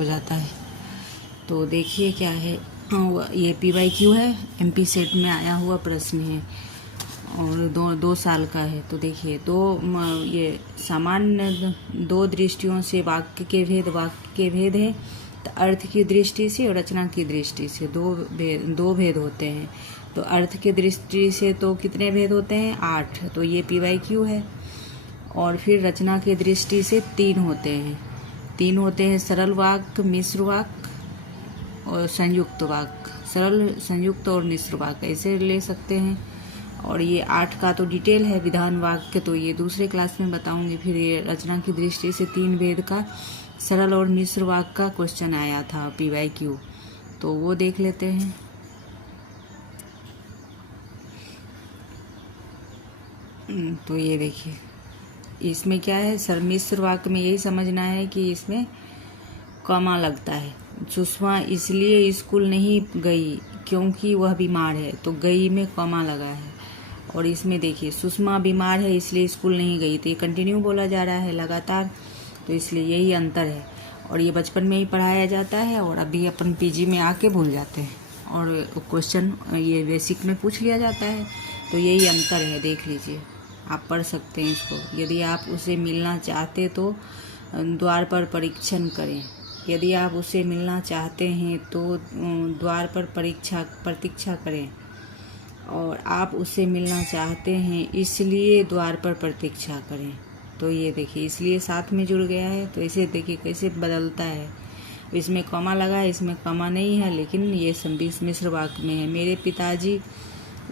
हो जाता है। तो देखिए क्या है, ये PYQ है, MP सेट में आया हुआ प्रश्न है और दो साल का है। तो देखिए ये सामान्य दो दृष्टियों से वाक्य के भेद है। तो अर्थ की दृष्टि से और रचना की दृष्टि से दो भेद होते हैं। तो अर्थ की दृष्टि से तो कितने भेद होते हैं? 8। तो ये PYQ है। और फिर रचना की दृष्टि से 3 होते हैं। 3 होते हैं सरल वाक्य, मिश्र वाक्य और संयुक्त वाक्य। सरल, संयुक्त और मिश्र वाक्य ऐसे ले सकते हैं। और ये 8 का तो डिटेल है विधान वाक्य, तो ये दूसरे क्लास में बताऊंगी। फिर ये रचना की दृष्टि से 3 भेद का सरल और मिश्र वाक्य का क्वेश्चन आया था PYQ, तो वो देख लेते हैं। तो ये देखिए इसमें क्या है, मिश्र वाक्य में यही समझना है कि इसमें कॉमा लगता है। सुषमा इसलिए स्कूल नहीं गई क्योंकि वह बीमार है, तो गई में कॉमा लगा है। और इसमें देखिए सुषमा बीमार है इसलिए स्कूल नहीं गई, तो ये कंटिन्यू बोला जा रहा है लगातार, तो इसलिए यही अंतर है। और ये बचपन में ही पढ़ाया जाता है और अभी अपन PG में आके भूल जाते हैं और क्वेश्चन ये बेसिक में पूछ लिया जाता है। तो यही अंतर है, देख लीजिए, आप पढ़ सकते हैं इसको। यदि आप उसे मिलना चाहते तो द्वार पर परीक्षण करें। यदि आप उसे मिलना चाहते हैं तो द्वार पर प्रतीक्षा करें। और आप उसे मिलना चाहते हैं इसलिए द्वार पर प्रतीक्षा करें। तो ये देखिए इसलिए साथ में जुड़ गया है, तो इसे देखिए कैसे बदलता है। इसमें कॉमा लगा है, इसमें कॉमा नहीं है, लेकिन ये मिश्र वाक्य में है। मेरे पिताजी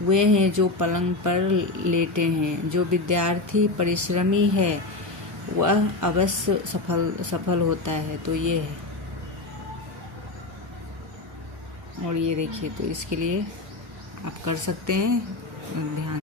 वे हैं जो पलंग पर लेटे हैं। जो विद्यार्थी परिश्रमी है वह अवश्य सफल होता है। तो ये है। और ये देखिए, तो इसके लिए आप कर सकते हैं ध्यान।